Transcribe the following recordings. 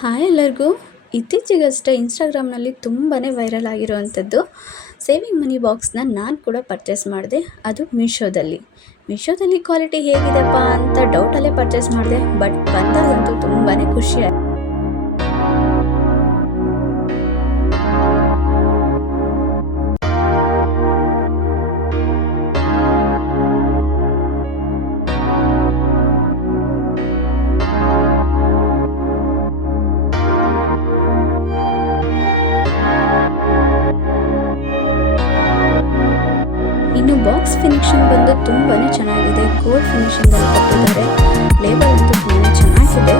Hi ಎಲ್ಲರಿಗೂ. ಇತ್ತೀಚೆಗಷ್ಟೇ ಇನ್ಸ್ಟಾಗ್ರಾಮ್ನಲ್ಲಿ ತುಂಬಾ ವೈರಲ್ ಆಗಿರುವಂಥದ್ದು ಸೇವಿಂಗ್ ಮನಿ ಬಾಕ್ಸ್ನ ನಾನು ಕೂಡ ಪರ್ಚೇಸ್ ಮಾಡಿದೆ. ಅದು ಮೀಶೋದಲ್ಲಿ ಕ್ವಾಲಿಟಿ ಹೇಗಿದೆಪ್ಪ ಅಂತ ಡೌಟಲ್ಲೇ ಪರ್ಚೇಸ್ ಮಾಡಿದೆ. ಬಟ್ ಬಂದಾಗಂತೂ ತುಂಬಾ ಖುಷಿ ಆಯ್ತು. ಇನ್ನು ಬಾಕ್ಸ್ ಫಿನಿಶಿಂಗ್ ಬಂದು ತುಂಬಾ ಚೆನ್ನಾಗಿದೆ. ಗೋಲ್ಡ್ ಫಿನಿಶಿಂಗಲ್ಲಿ ಕೊಟ್ಟಿದ್ದಾರೆ. ಲೇಬಲ್ ಅಂತೂ ತುಂಬಾ ಚೆನ್ನಾಗಿದೆ.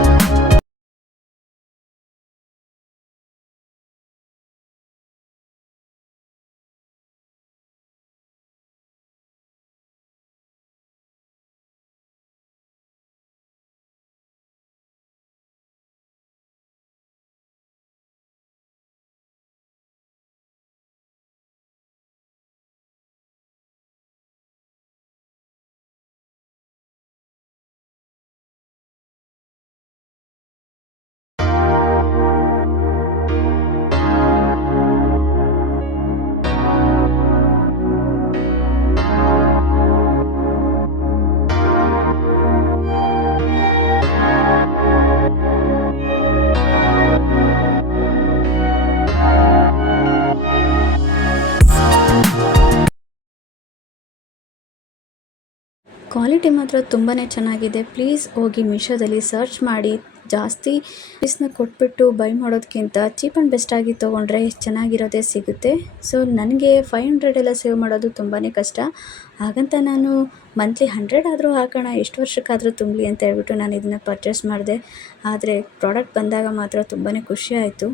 ಕ್ವಾಲಿಟಿ ಮಾತ್ರ ತುಂಬಾ ಚೆನ್ನಾಗಿದೆ. ಪ್ಲೀಸ್ ಹೋಗಿ ಮೀಶೋದಲ್ಲಿ ಸರ್ಚ್ ಮಾಡಿ. ಜಾಸ್ತಿ ಪ್ರೈಸ್ನ ಕೊಟ್ಬಿಟ್ಟು ಬೈ ಮಾಡೋದಕ್ಕಿಂತ ಚೀಪ್ ಆ್ಯಂಡ್ ಬೆಸ್ಟಾಗಿ ತೊಗೊಂಡ್ರೆ ಚೆನ್ನಾಗಿರೋದೇ ಸಿಗುತ್ತೆ. ಸೊ ನನಗೆ 500 ಎಲ್ಲ ಸೇವ್ ಮಾಡೋದು ತುಂಬಾ ಕಷ್ಟ. ಹಾಗಂತ ನಾನು ಮಂತ್ಲಿ 100 ಆದರೂ ಹಾಕೋಣ, ಎಷ್ಟು ವರ್ಷಕ್ಕಾದರೂ ತುಂಬಲಿ ಅಂತ ಹೇಳ್ಬಿಟ್ಟು ನಾನು ಇದನ್ನು ಪರ್ಚೇಸ್ ಮಾಡಿದೆ. ಆದರೆ ಪ್ರಾಡಕ್ಟ್ ಬಂದಾಗ ಮಾತ್ರ ತುಂಬಾ ಖುಷಿ ಆಯಿತು.